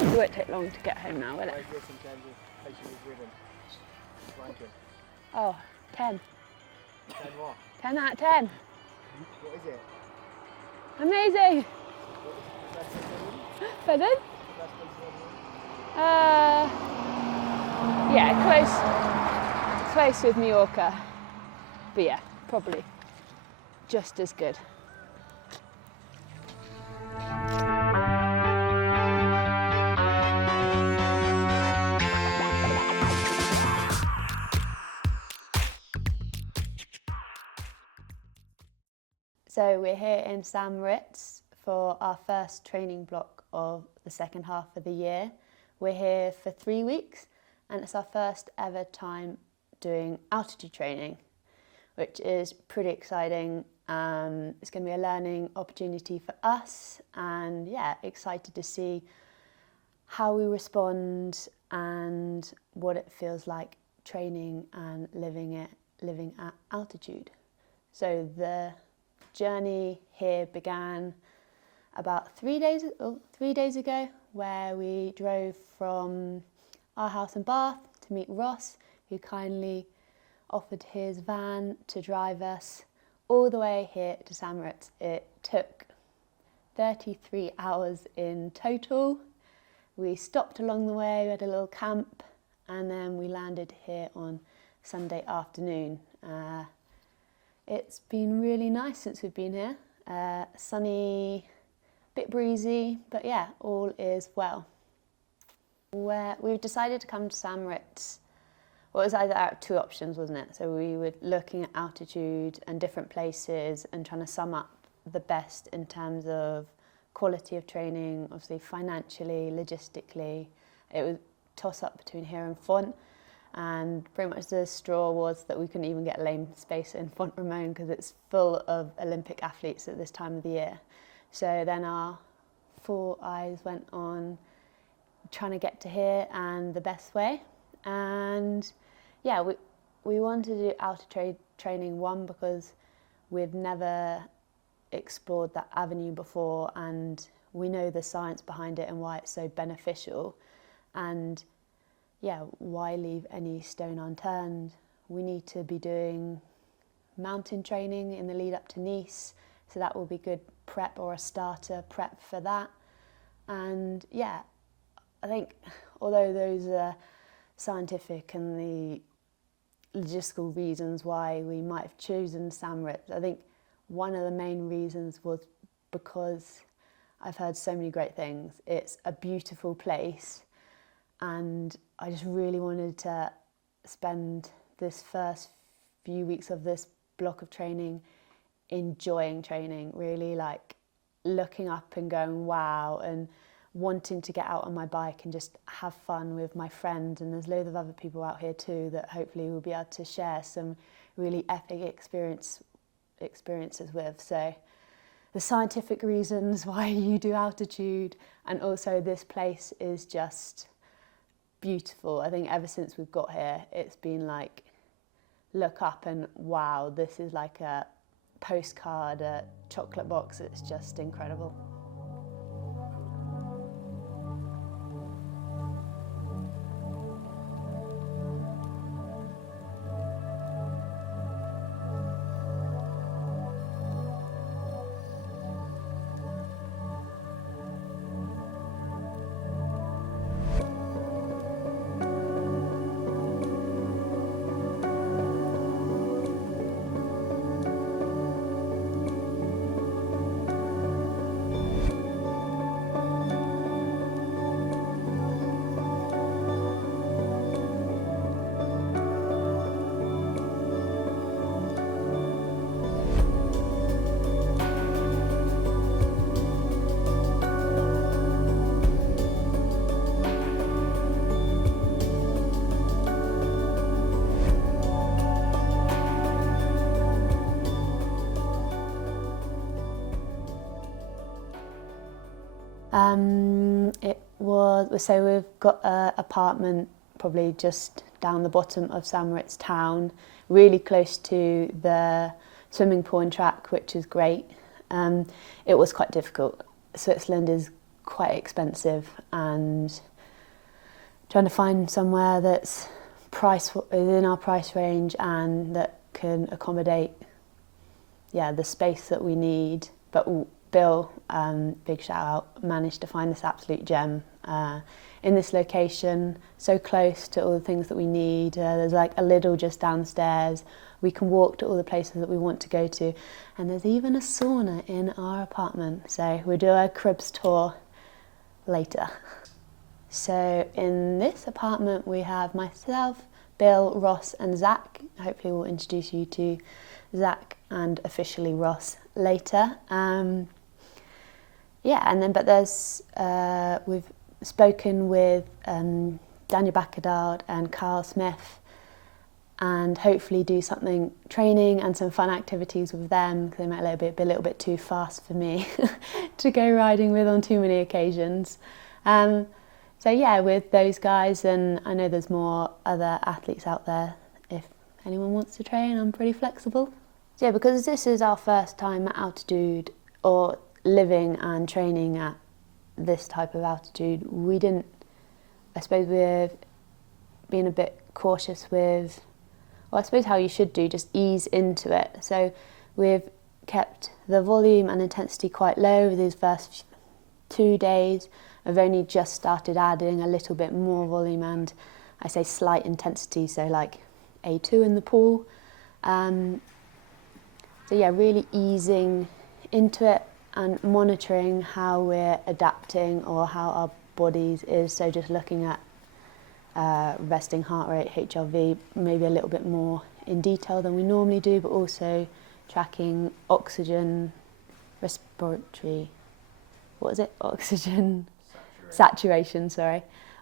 It won't take long to get home now, will it? Where's this in terms of places you've ridden? Ranking. Oh, 10. 10 what? 10 out of 10. What is it? Amazing. What is the best place you've ridden? Pardon? The best place you've ever ridden? Yeah, close with Mallorca. But yeah, probably just as good. So we're here in St Moritz for our first training block of the second half of the year. We're here for 3 weeks and it's our first ever time doing altitude training, which is pretty exciting. It's going to be a learning opportunity for us and yeah, excited to see how we respond and what it feels like training and living at altitude. So the journey here began about 3 days ago, where we drove from our house in Bath to meet Ross, who kindly offered his van to drive us all the way here to St Moritz. It took 33 hours in total. We stopped along the way, we had a little camp, and then we landed here on Sunday afternoon. It's been really nice since we've been here. Sunny, bit breezy, but yeah, all is well. We've decided to come to St Moritz. Well, it was either out of two options, wasn't it? So we were looking at altitude and different places and trying to sum up the best in terms of quality of training, obviously financially, logistically. It was a toss-up between here and Font. And pretty much the straw was that we couldn't even get lane space in Font Ramon because it's full of Olympic athletes at this time of the year. So then our full eyes went on trying to get to here and the best way. And yeah, we wanted to do altitude training, one, because we've never explored that avenue before and we know the science behind it and why it's so beneficial. And yeah, why leave any stone unturned? We need to be doing mountain training in the lead up to Nice, so that will be good prep or a starter prep for that. And yeah, I think although those are scientific and the logistical reasons why we might have chosen St Moritz, I think one of the main reasons was because I've heard so many great things. It's a beautiful place and I just really wanted to spend this first few weeks of this block of training enjoying training, really like looking up and going wow, and wanting to get out on my bike and just have fun with my friends. And there's loads of other people out here too that hopefully we'll be able to share some really epic experiences with. So the scientific reasons why you do altitude, and also this place is just beautiful. I think ever since we've got here, it's been like, look up and wow, this is like a postcard, a chocolate box. It's just incredible. So we've got an apartment probably just down the bottom of St Moritz town, really close to the swimming pool and track, which is great. It was quite difficult. Switzerland is quite expensive, and trying to find somewhere that's within our price range and that can accommodate the space that we need. But Bill, big shout out, managed to find this absolute gem in this location, so close to all the things that we need. There's like a Lidl just downstairs. We can walk to all the places that we want to go to, and there's even a sauna in our apartment. So we'll do a cribs tour later. So in this apartment we have myself, Bill, Ross and Zach. Hopefully we'll introduce you to Zach and officially Ross later. But there's we've spoken with Daniel Backerdard and Carl Smith, and hopefully do something training and some fun activities with them, because they might be a little bit too fast for me to go riding with on too many occasions. With those guys, and I know there's more other athletes out there. If anyone wants to train, I'm pretty flexible. So because this is our first time at altitude, or living and training at this type of altitude, I suppose we've been a bit cautious with, I suppose how you should do, just ease into it. So we've kept the volume and intensity quite low these first 2 days. I've only just started adding a little bit more volume and, I say, slight intensity, so like A2 in the pool. Really easing into it and monitoring how we're adapting or how our bodies is. So just looking at resting heart rate, HRV, maybe a little bit more in detail than we normally do, but also tracking oxygen, respiratory, oxygen saturation,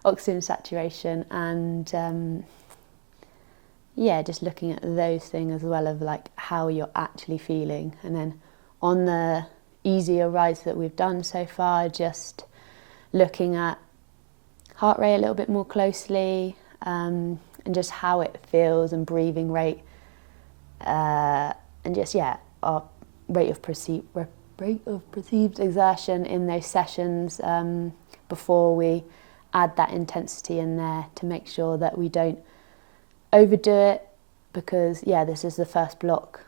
oxygen saturation, and just looking at those things as well, of like how you're actually feeling. And then on the easier rides that we've done so far, just looking at heart rate a little bit more closely, and just how it feels, and breathing rate, and just our rate of perceived exertion in those sessions, before we add that intensity in there, to make sure that we don't overdo it, because this is the first block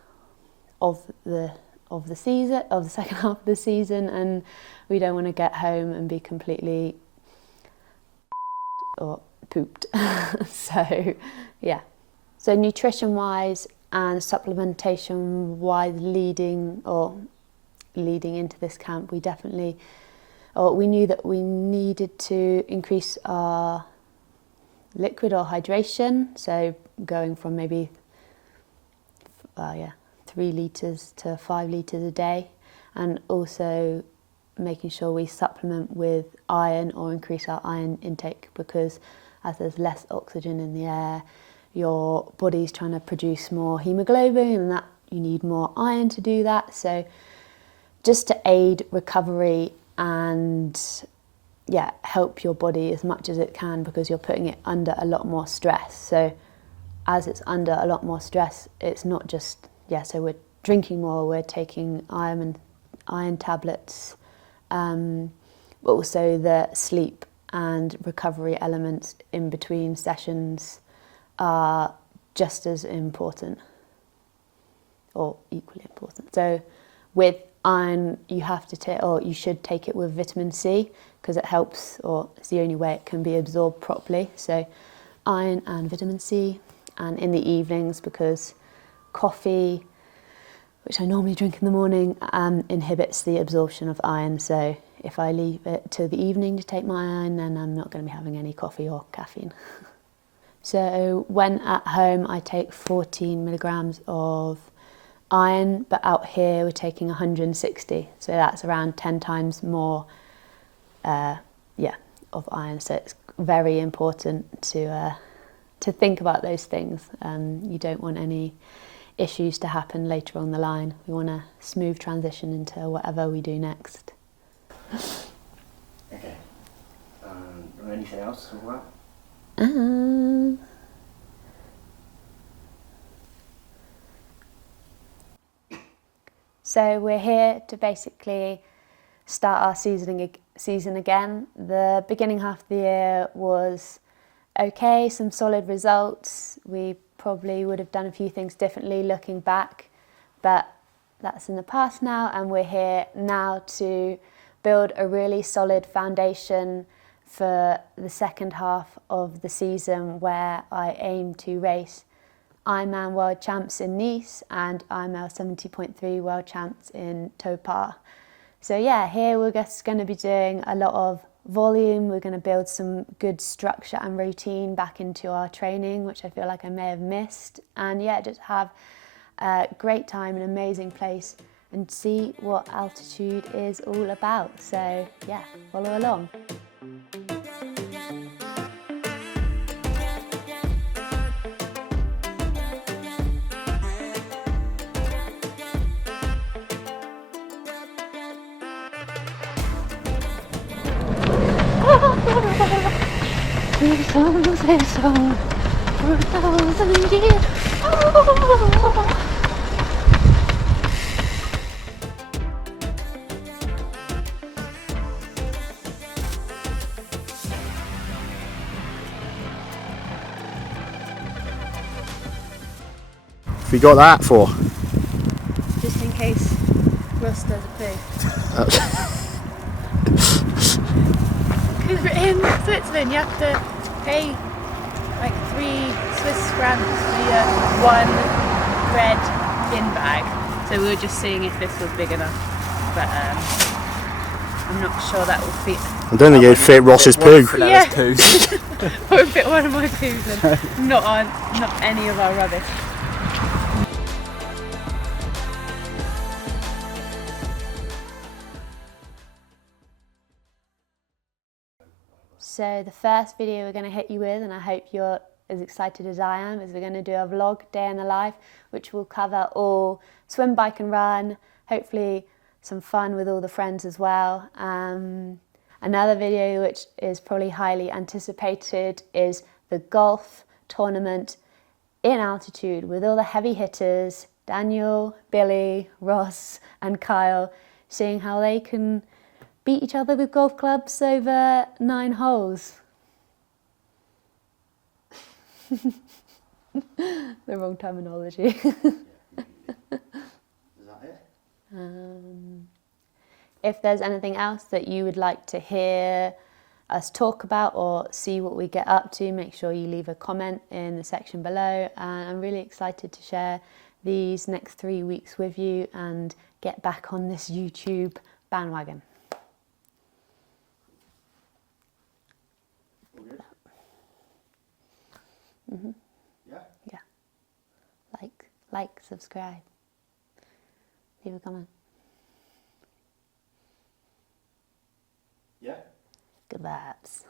of the season, of the second half of the season, and we don't want to get home and be completely or pooped. So nutrition wise and supplementation wise, leading into this camp, we knew that we needed to increase our liquid or hydration, so going from maybe 3 litres to 5 litres a day, and also making sure we supplement with iron or increase our iron intake, because as there's less oxygen in the air, your body's trying to produce more hemoglobin, and that you need more iron to do that. So just to aid recovery and help your body as much as it can, because you're putting it under a lot more stress. So as it's under a lot more stress, it's not just so we're drinking more, we're taking iron tablets, but also the sleep and recovery elements in between sessions are just as important, or equally important. So with iron, you have to take, or you should take it with vitamin C, because it helps, or it's the only way it can be absorbed properly. So iron and vitamin C, and in the evenings, because coffee, which I normally drink in the morning, inhibits the absorption of iron. So if I leave it to the evening to take my iron, then I'm not going to be having any coffee or caffeine. So when at home, I take 14 milligrams of iron, but out here we're taking 160. So that's around 10 times more of iron. So it's very important to think about those things. You don't want any issues to happen later on the line. We want a smooth transition into whatever we do next. Okay. Anything else to talk about? So we're here to basically start our season again. The beginning half of the year was okay, some solid results. We probably would have done a few things differently looking back, but that's in the past now, and we're here now to build a really solid foundation for the second half of the season, where I aim to race Ironman World Champs in Nice and Ironman 70.3 World Champs in To. So yeah, here we're just going to be doing a lot of volume. We're going to build some good structure and routine back into our training, which I feel like I may have missed. And yeah, just have a great time, an amazing place, and see what altitude is all about. So yeah, follow along. These songs they sung for 1,000 years. Have you got that for? Just in case Ross does a poo. Because we're in Switzerland, you have to pay like 3 Swiss francs for your 1 red bin bag. So we were just seeing if this was big enough, but I'm not sure that will fit. I don't think it'd fit Ross's poo. Yeah, or fit one of my poos, and not any of our rubbish. So the first video we're going to hit you with, and I hope you're as excited as I am, is we're going to do a vlog, day in the life, which will cover all swim, bike and run, hopefully some fun with all the friends as well. Another video which is probably highly anticipated is the golf tournament in altitude with all the heavy hitters, Daniel, Billy, Ross and Kyle, seeing how they can beat each other with golf clubs over 9 holes. The wrong terminology. Is that it? If there's anything else that you would like to hear us talk about or see what we get up to, make sure you leave a comment in the section below. And I'm really excited to share these next 3 weeks with you and get back on this YouTube bandwagon. Mm-hmm. Yeah. Yeah. Like, subscribe. Leave a comment. Yeah. Good vibes.